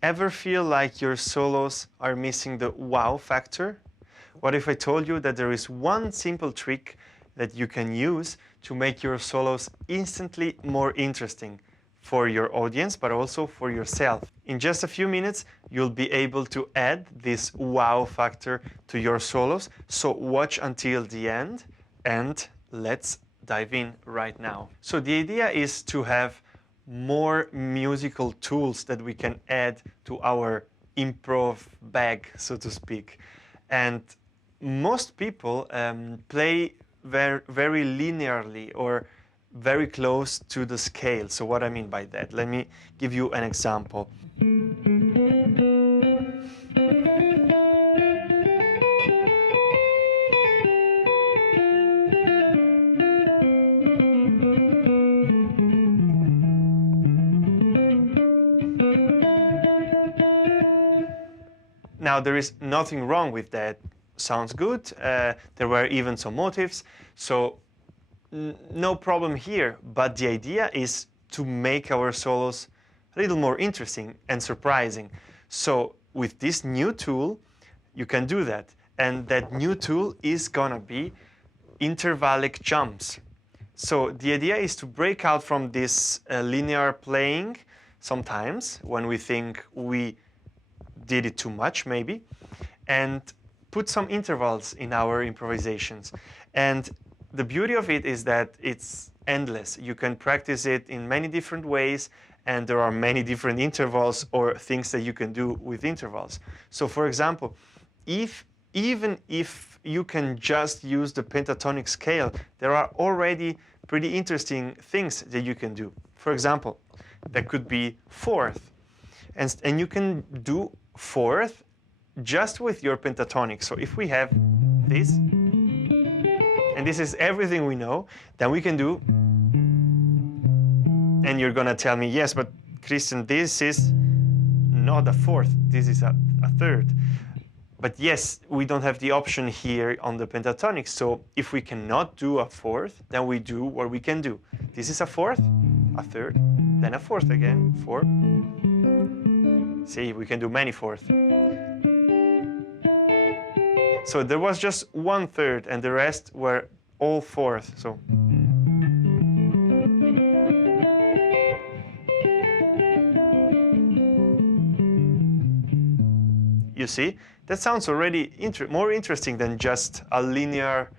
Ever feel like your solos are missing the wow factor? What if I told you that there is one simple trick that you can use to make your solos instantly more interesting for your audience, but also for yourself? In just a few minutes, you'll be able to add this wow factor to your solos. So watch until the end and let's dive in right now. So the idea is to have more musical tools that we can add to our improv bag, so to speak. And most people play very linearly or very close to the scale. So what I mean by that, let me give you an example. Now, there is nothing wrong with that. Sounds good. There were even some motives. So no problem here. But the idea is to make our solos a little more interesting and surprising. So with this new tool, you can do that. And that new tool is going to be intervallic jumps. So the idea is to break out from this linear playing sometimes when we think we did it too much maybe, and put some intervals in our improvisations. And the beauty of it is that it's endless. You can practice it in many different ways, and there are many different intervals or things that you can do with intervals. So for example, even if you can just use the pentatonic scale, there are already pretty interesting things that you can do. For example, that could be fourth. And you can do fourth just with your pentatonic. So if we have this, and this is everything we know, then we can do, and you're gonna tell me, yes, but Christian, this is not a fourth, this is a third. But yes, we don't have the option here on the pentatonic. So if we cannot do a fourth, then we do what we can do. This is a fourth, a third, then a fourth again, four. See, we can do many fourths. So there was just one third, and the rest were all fourths. So you see, that sounds already more interesting than just a linear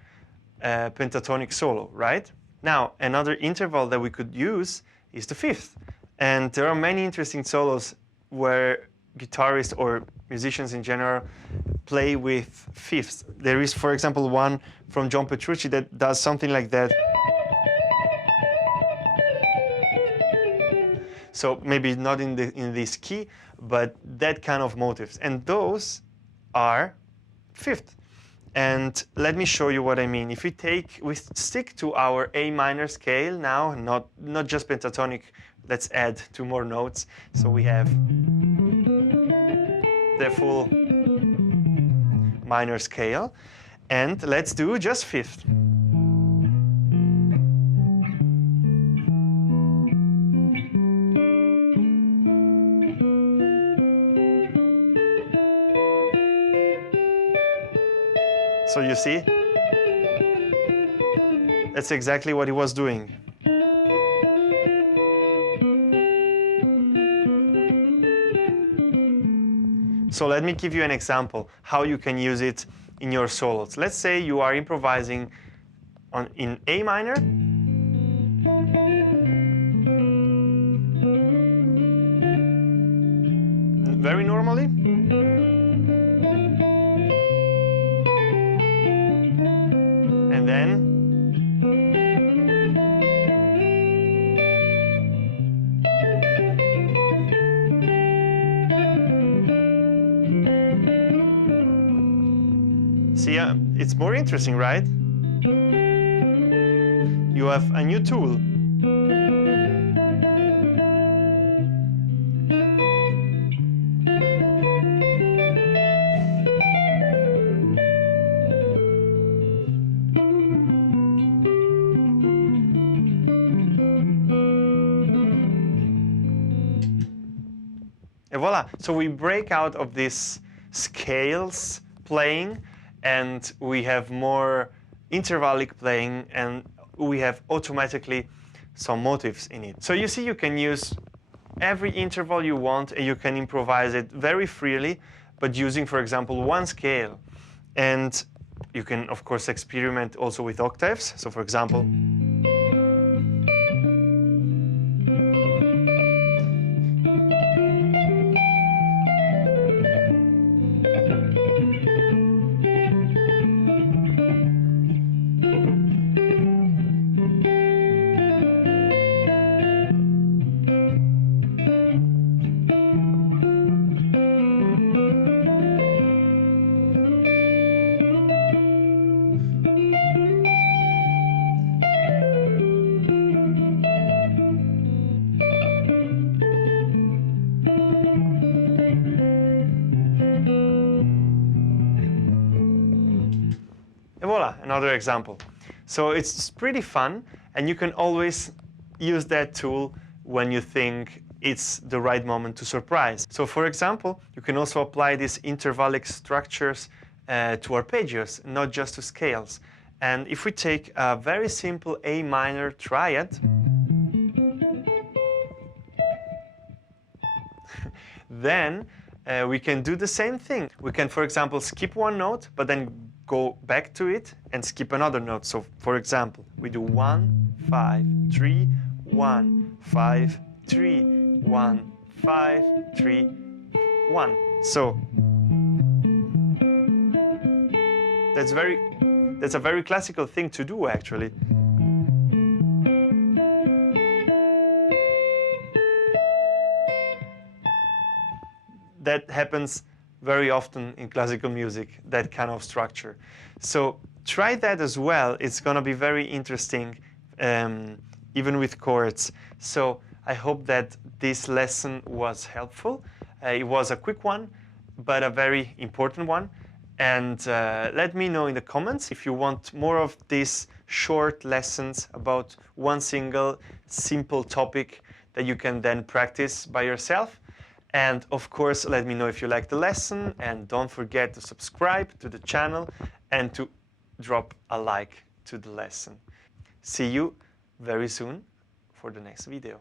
pentatonic solo, right? Now, another interval that we could use is the fifth. And there are many interesting solos where guitarists or musicians in general play with fifths. There is, for example, one from John Petrucci that does something like that. So maybe not in this key, but that kind of motives. And those are fifth. And let me show you what I mean. If we stick to our A minor scale now, not just pentatonic, let's add two more notes. So we have the full minor scale. And let's do just fifth. So you see, that's exactly what he was doing. So let me give you an example how you can use it in your solos. Let's say you are improvising in A minor. Very normally. And then see, it's more interesting, right? You have a new tool. It voila, so we break out of this scales playing and we have more intervallic playing and we have automatically some motives in it. So you see, you can use every interval you want and you can improvise it very freely, but using, for example, one scale. And you can, of course, experiment also with octaves. So, for example, and voila, another example. So it's pretty fun, and you can always use that tool when you think it's the right moment to surprise. So for example, you can also apply these intervallic structures to arpeggios, not just to scales. And if we take a very simple A minor triad, then we can do the same thing. We can, for example, skip one note, but then go back to it and skip another note. So, for example, we do 1, 5, 3, 1, 5, 3, 1, 5, 3, 1. So that's a very classical thing to do, actually. That happens very often in classical music, that kind of structure. So try that as well. It's going to be very interesting, even with chords. So I hope that this lesson was helpful. It was a quick one, but a very important one. And let me know in the comments if you want more of these short lessons about one single simple topic that you can then practice by yourself. And of course, let me know if you like the lesson, and don't forget to subscribe to the channel and to drop a like to the lesson. See you very soon for the next video.